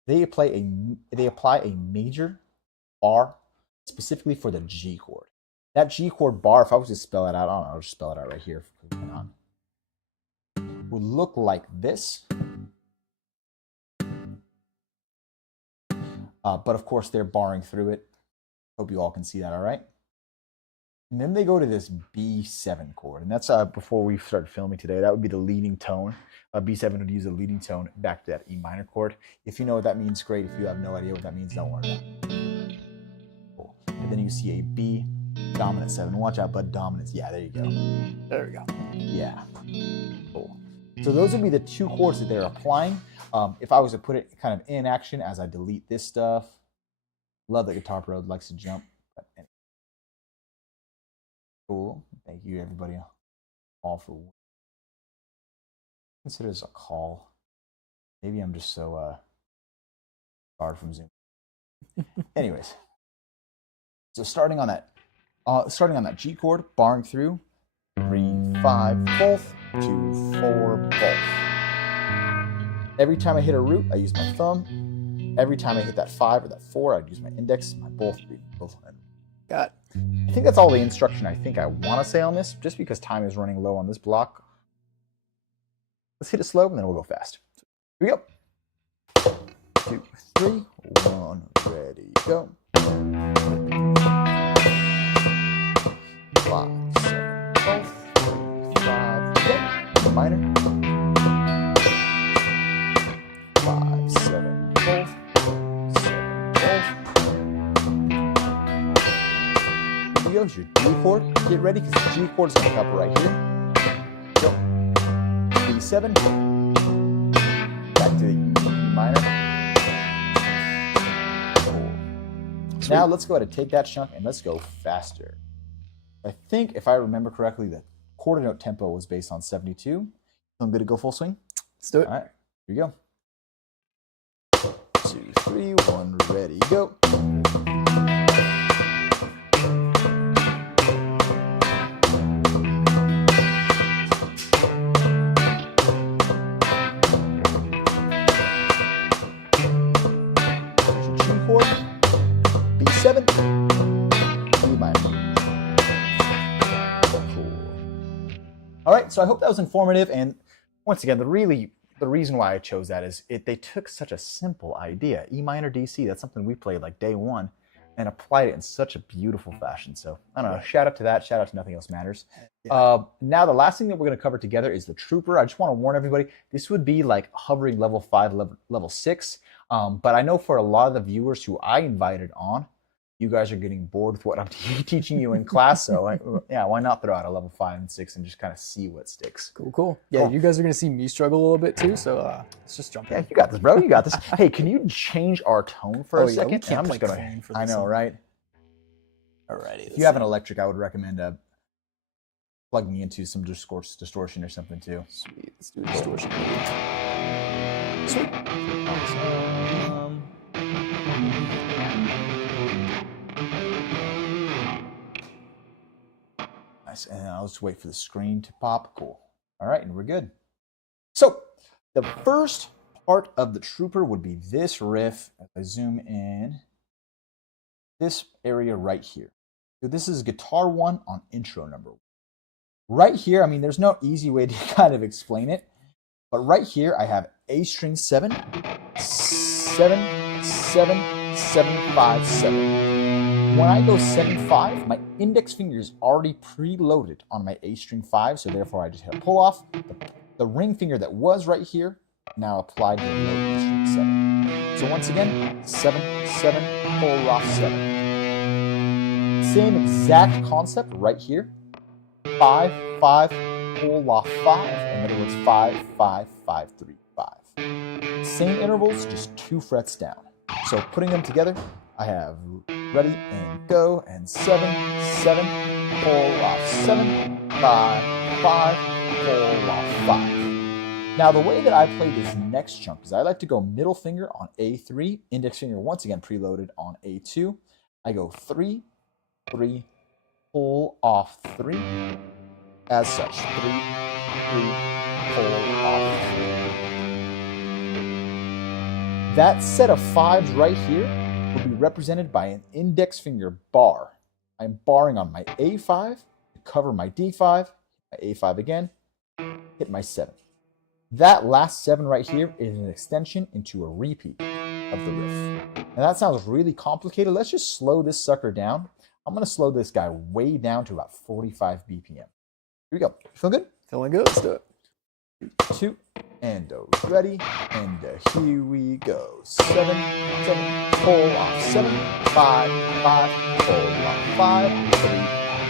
they apply a major bar specifically for the G chord. That G chord bar, if I was to spell it out, I don't know, I'll just spell it out right here. Would look like this. But of course, they're barring through it. Hope you all can see that, all right? And then they go to this B7 chord, and that's before we started filming today. That would be the leading tone. B7 would use a leading tone back to that E minor chord. If you know what that means, great. If you have no idea what that means, don't worry about it. Cool. And then you see a B dominant 7. Watch out, bud. Dominance. Yeah, there you go. There we go. Yeah. Cool. So those would be the 2 chords that they're applying. If I was to put it kind of in action as I delete this stuff, love that Guitar Pro likes to jump. But anyway. Cool. Thank you, everybody. All for consider this a call. Maybe I'm just so barred from Zoom. Anyways, so starting on that G chord, barring through 3, 5, both, 2, 4, both. Every time I hit a root, I use my thumb. Every time I hit that 5 or that 4, I'd use my index, my both. Got it. I think that's all the instruction I think I want to say on this, just because time is running low on this block. Let's hit it slow, and then we'll go fast. Here we go. 2, 3, 1, ready, go. 5, 7, both, 3, 5, go. Minor. 5, 7, both, 7, both. Here we go. Here's your D chord. Get ready because the G chord is going to come up right here. Go. B7. Back to the E minor. Cool. Now let's go ahead and take that chunk and let's go faster. I think if I remember correctly, the quarter note tempo was based on 72. I'm good to go full swing. Let's do it. All right, here we go. 2, 3, 1, ready, go. There's your G chord, B7, E minor. Cool. All right, so I hope that was informative. And once again, the reason why I chose that is they took such a simple idea, E minor DC. That's something we played like day one, and applied it in such a beautiful fashion. So I don't know. Shout out to that. Shout out to Nothing Else Matters. Yeah. Now the last thing that we're going to cover together is the Trooper. I just want to warn everybody, this would be like hovering level 5, level 6. But I know for a lot of the viewers who I invited on, you guys are getting bored with what I'm teaching you in class. So yeah, why not throw out a level 5 and 6 and just kind of see what sticks. Cool. Yeah, you guys are going to see me struggle a little bit too. So let's just jump in. Yeah, you got this, bro. You got this. Hey, can you change our tone for a second? We can't play gonna, clean for this I know, one. right? Alrighty. If you have an electric, I would recommend plugging into some distortion or something too. Sweet. Let's do a distortion. Sweet. Awesome. Nice. And I'll just wait for the screen to pop. Cool. All right, and we're good. So the first part of the Trooper would be this riff. If I zoom in, this area right here. So this is guitar 1 on intro number 1. Right here, I mean, there's no easy way to kind of explain it, but right here I have A string 7, 7, 7, 7, 5, 7. When I go 7, 5, my index finger is already preloaded on my A string 5, so therefore I just hit a pull off. The ring finger that was right here now applied to the low A string 7. So once again, 7, 7, pull off 7. Same exact concept right here. 5, 5, pull off 5. In other words, 5, 5, 5, 3, 5. Same intervals, just 2 frets down. So putting them together, I have ready and go, and 7, 7, pull off 7, 5, 5, pull off 5. Now the way that I play this next chunk is I like to go middle finger on A3, index finger once again preloaded on A2. I go 3, 3, pull off 3, as such, 3, 3, pull off 3. That set of 5s right here will be represented by an index finger bar. I'm barring on my A5 to cover my D5, my A5 again, hit my 7. That last 7 right here is an extension into a repeat of the riff. And that sounds really complicated. Let's just slow this sucker down. I'm going to slow this guy way down to about 45 BPM. Here we go. Feel good? Feeling good. Let's do it. 2, and ready, and here we go. 7, 7, pull off 7, 5, 5, pull off 5, 3,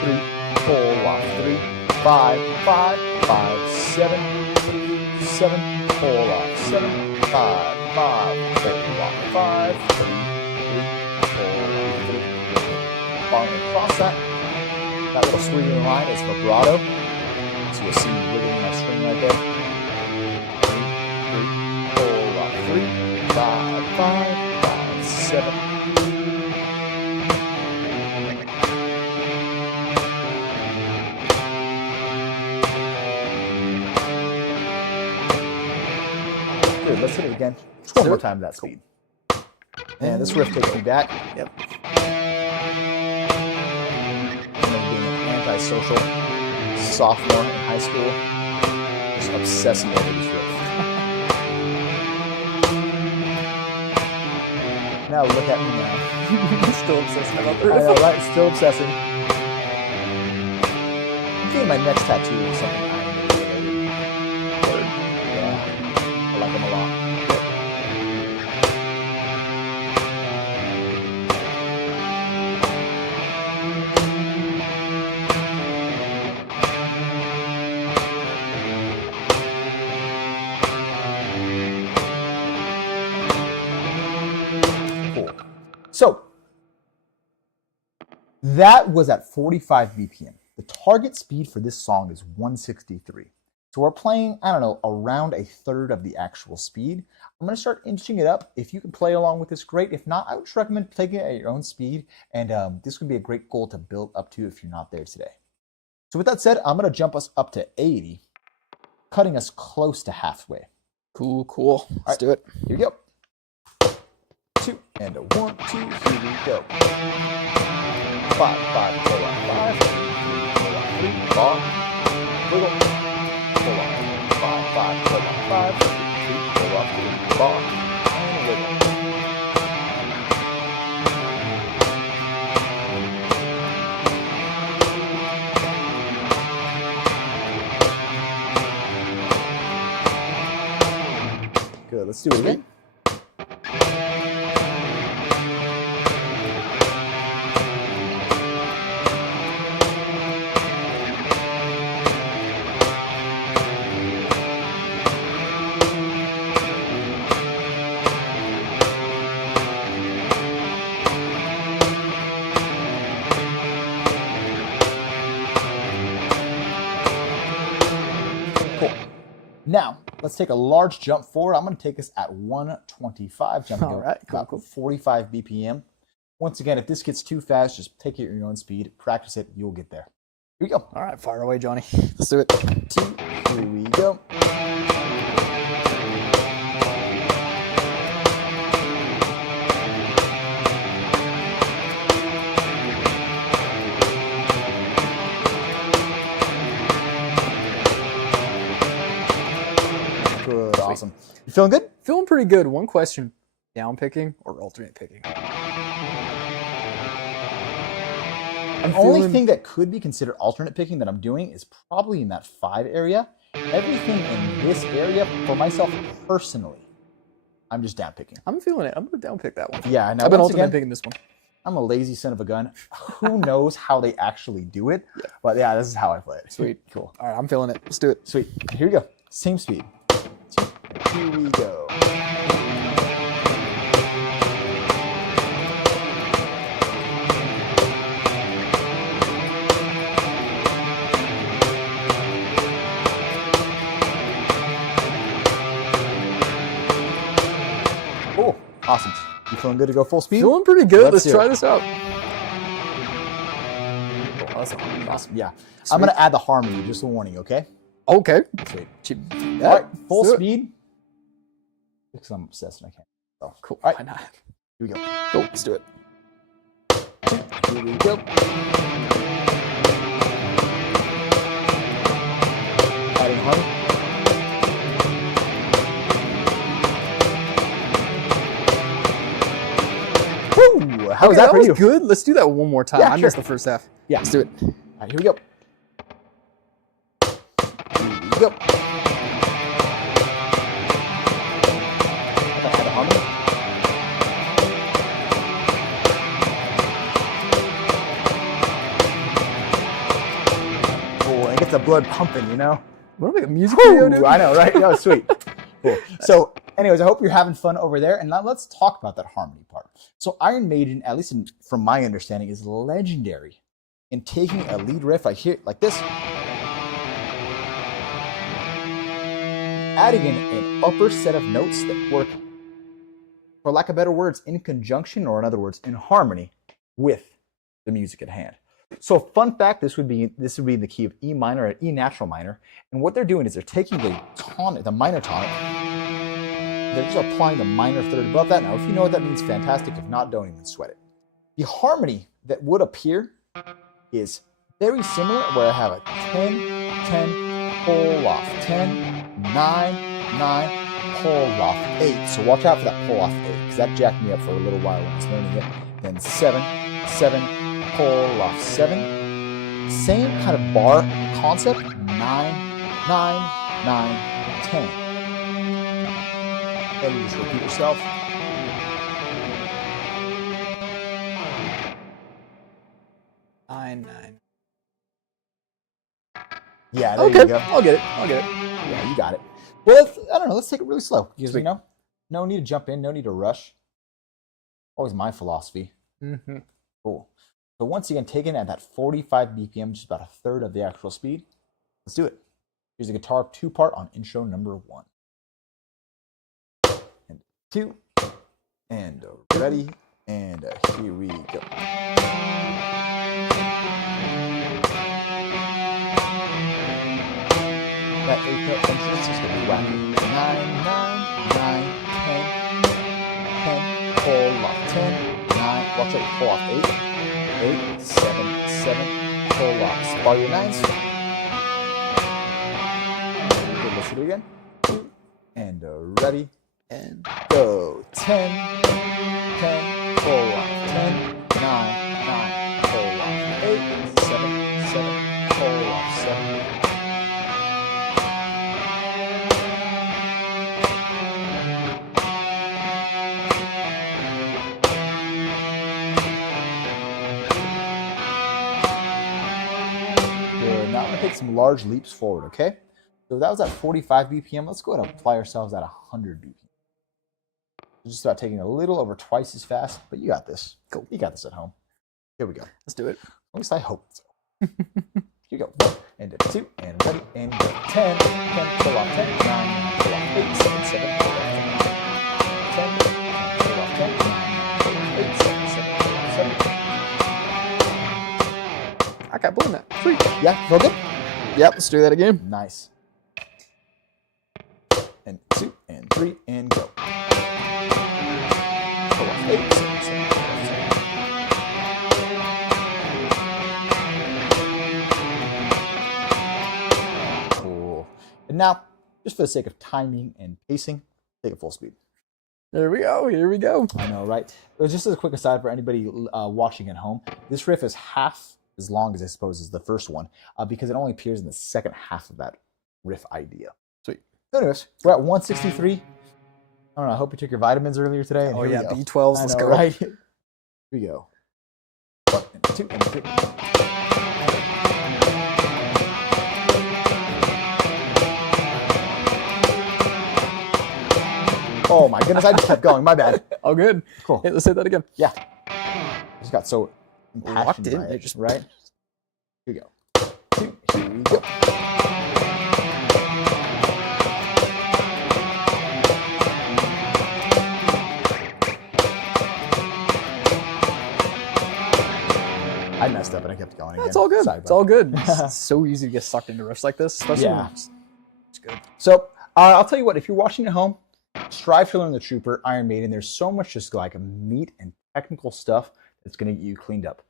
3, pull off 3, 5, 5, 5, 7, 7, pull off 7, 5, 5, pull off 5, 3, 3, pull off 3. Following across that little squealing line is vibrato. So you'll see me wiggling my string right there. 3, 3, pull off 3, 5, 5, 5, 7. Good, let's hit it again. Just one more time at that speed. And this riff takes me back. Yep. Being an antisocial sophomore in high school, just obsessing over this riff. Now look at me now. Still obsessing about the riff. I know, right? Still obsessing. I'm thinking my next tattoo is something I'm really related. Yeah, I like them a lot. That was at 45 BPM. The target speed for this song is 163. So we're playing, I don't know, around a third of the actual speed. I'm going to start inching it up. If you can play along with this, great. If not, I would just recommend taking it at your own speed. And this would be a great goal to build up to if you're not there today. So with that said, I'm going to jump us up to 80, cutting us close to halfway. Cool, cool. Let's do it. Here we go. 2 and a 1, 2, here we go. 5, 5, pull up, 5, 3, pull up, 3, bar, wiggle, pull up, 5, 5, pull up, 5, 3, pull up, 3, bar, and wiggle. Good, let's do it again. Cool. Now, let's take a large jump forward. I'm going to take us at 125, jumping All right, cool, about cool. 45 BPM. Once again, if this gets too fast, just take it at your own speed. Practice it. You'll get there. Here we go. All right, fire away, Johnny. Let's do it. 2, here we go. Good, awesome. You feeling good? Feeling pretty good. One question: down picking or alternate picking? The only thing that could be considered alternate picking that I'm doing is probably in that 5 area. Everything in this area, for myself personally, I'm just down picking. I'm feeling it. I'm gonna down pick that one. Yeah, I know. I've been Once alternate again, picking this one. I'm a lazy son of a gun. Who knows how they actually do it? Yeah. But yeah, this is how I play it. Sweet. Cool. All right, I'm feeling it. Let's do it. Sweet. Here we go. Same speed. 2, here we go. Cool. Awesome. You feeling good to go full speed? Feeling pretty good. Let's do try it. this out. Awesome. Yeah. I'm going to add the harmony, just a warning, okay? Okay. Sweet. Yeah, All right, full let's do it. speed. Because I'm obsessed and I can't. Oh, Cool. All right, Why not? here we go. Cool. Let's do it. Here we go. Adding harmony. Woo! How was that for was you? good. Let's do that one more time. Yeah, I sure. missed the first half. Yeah. Let's do it. All right, here we go. Here we go. Add the harmony. Oh, it gets the blood pumping, you know? What make a music video, dude? Ooh, I know, right? That was sweet. Cool. So, anyways, I hope you're having fun over there. And now let's talk about that harmony part. So, Iron Maiden, at least from my understanding, is legendary in taking a lead riff like this, adding in an upper set of notes that work, for lack of better words, in conjunction, or in other words, in harmony with the music at hand. So, fun fact: this would be in the key of E minor or E natural minor, and what they're doing is they're taking the tonic, the minor tonic, they're just applying the minor third above that. Now, if you know what that means, fantastic. If not, don't even sweat it. The harmony that would appear is very similar, where I have a 10, 10, pull off, 10, 9, 9, pull off 8. So watch out for that pull off 8, because that jacked me up for a little while when I was learning it. Then 7, 7, pull off 7. Same kind of bar concept, 9, 9, 9, 10. Then you just repeat yourself. Nine. Yeah, there Okay, you go. I'll get it. Yeah, you got it. Well, I don't know. Let's take it really slow. Because, Sweet. no need to jump in. No need to rush. Always my philosophy. Mm-hmm. Cool. So once again, taken at that 45 BPM, just about a third of the actual speed. Let's do it. Here's a guitar 2-part on intro number 1. And 2. And ready. And here we go. That 8th note entrance is going to be wacky. 9, 9, 9, 10, 10, pull off 10, 9, watch it, pull off 8, 8, 7, 7, pull off, spar your 9s. Okay, let's do it again. 2, and ready, and go. 10, 10, pull off 10, 9, 9, pull off 8, 7, 7, pull off 7. Now I'm going to take some large leaps forward, okay? So that was at 45 BPM. Let's go ahead and apply ourselves at 100 BPM. It's just about taking a little over twice as fast, but you got this. Cool. You got this at home. Here we go. Let's do it. At least I hope so. Here you go. 1, and 2, and ready, and go. 10, 10, pull off 10, 9, pull off 8, 7, 7, pull off 10, 10, pull off 10, 9, pull off 8, 7, 7, pull off 7. I got blown that. Sweet. Yeah, feel good? Yep, let's do that again. Nice. And 2, and 3, and go. Pull off 8, 7, 7, pull off 7. Cool. And now, just for the sake of timing and pacing, take it full speed. There we go. Here we go. I know, right? It was just as a quick aside for anybody watching at home. This riff is half as long as I suppose is the first one because it only appears in the second half of that riff idea. Sweet. So anyways, we're at 163. I don't know. I hope you took your vitamins earlier today. And Oh here yeah, we go. B12s. I Let's know, go. right? Here we go. 1, and 2, and 3. Oh my goodness! I just kept going. My bad. All good. Cool. Hey, let's hit that again. Yeah. I just got so Locked impassioned in. by They it, just right? Here we go. 2, here we go. I messed up and I kept going again. That's all good. Sorry, It's bud. all good. It's so easy to get sucked into riffs like this, especially Yeah. when it's good. So I'll tell you what, if you're watching at home, strive to learn the Trooper, Iron Maiden. There's so much just like meat and technical stuff that's going to get you cleaned up.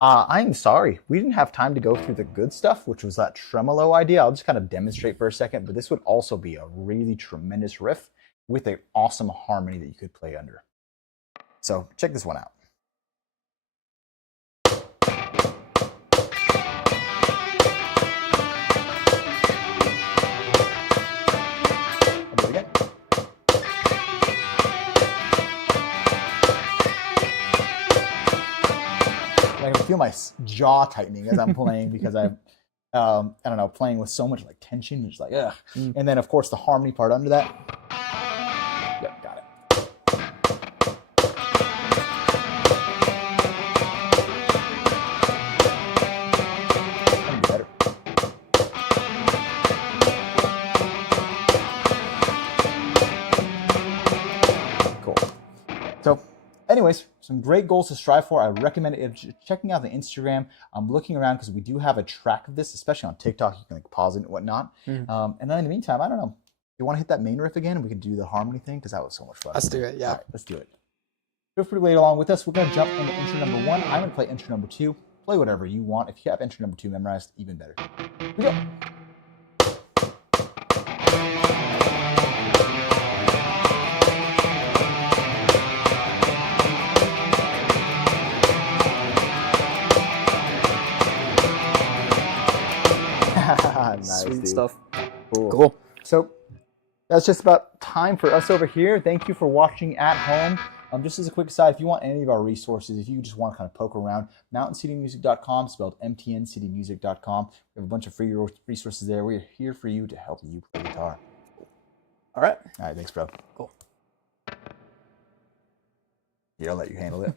I'm sorry, we didn't have time to go through the good stuff, which was that tremolo idea. I'll just kind of demonstrate for a second, but this would also be a really tremendous riff with an awesome harmony that you could play under. So check this one out. I'll do it again. I can feel my jaw tightening as I'm playing because I'm, I don't know, playing with so much like tension. It's like, ugh. And then of course the harmony part under that. Yep, got it. That'll be better. Cool. So, anyways, some great goals to strive for. I recommend checking out the Instagram. I'm looking around because we do have a track of this, especially on TikTok. You can like pause it and whatnot. And then in the meantime, I don't know. You want to hit that main riff again and we can do the harmony thing because that was so much fun. Let's do it. Yeah. All right, let's do it. Feel free to play along with us. We're going to jump into intro number 1. I'm going to play intro number 2. Play whatever you want. If you have intro number 2 memorized, even better. Here we go. Nice, Sweet dude. stuff. Cool. So that's just about time for us over here. Thank you for watching at home. Just as a quick aside, if you want any of our resources, if you just want to kind of poke around, mountainCityMusic.com, spelled mtncitymusic.com. We have a bunch of free resources there. We're here for you to help you play guitar. All right. All right, thanks, bro. Cool. Here, I'll let you handle it.